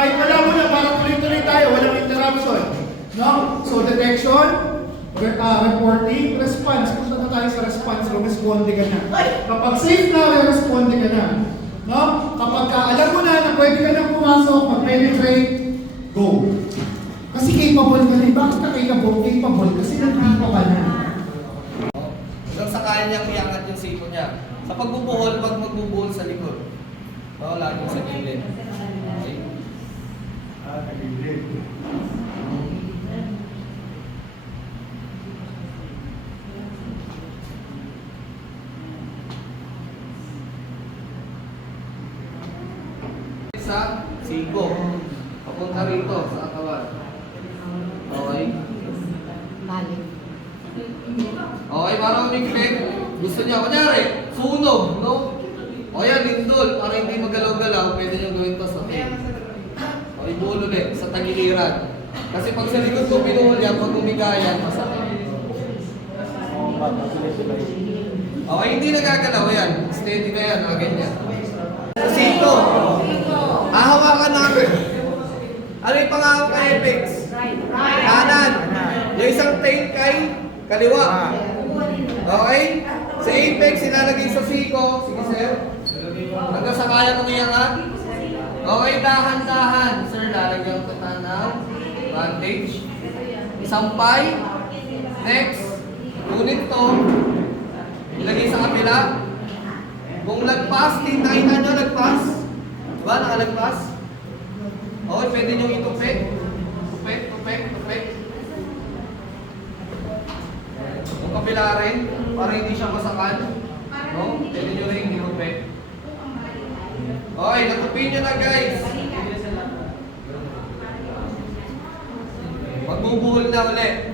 Kahit wala mo na, para tuloy-tuloy tayo, walang interruption. No? So, detection, reporting, response. Punta na tayo sa response, responde ka na. Kapag safe na, responde ka na. No? Kapag alam mo na pwede ka na pumasok, mag-penetrate, go. Kasi capable ka na. Bakit ka capable? Kasi nandito ka na. Hanggang sa kaya niyang iangat yung siko niya. Sa pagbubuhol, wag magbubuhol sa likod. No, laging sa gilid. Okay? Nagigilid. Sa siko. Papunta rito sa katawan. Okay? Balik. Okay, para umigpit. Gusto niya, kunyari, sunog, no? O yan, lindol. Para hindi magalaw-galaw, pwede niyo gawin to sa tape. O, ibuhol ulit sa tagiliran. Kasi pag sa likod ko pinuhol yan, pag umigayan, masakit. Okay, hindi nagagalaw yan. Steady na yan, ganyan. Sa sito. Hawakan natin. Ano yung pangahawak kay Apex? Kanan. Yung isang tail kay kaliwa. Okay? Sa Apex, sinalagay sa siko. Sige, sir. Hanggang sa kaya mong iangat. Okay, dahan-dahan. Sir, lalagyan ko tanaw. Bandage. Sampay. Next. Ngunit to. Ilagay sa kapila. Kung lagpas, tintayin nyo lagpas. Diba? Nakalagpas? Okay, pwede nyo itupik. Tupik. Kung kapila rin, para hindi siya masakan. No? Pwede nyo rin itupik. Okay, natupin nyo na guys. Magbubuhol na ulit.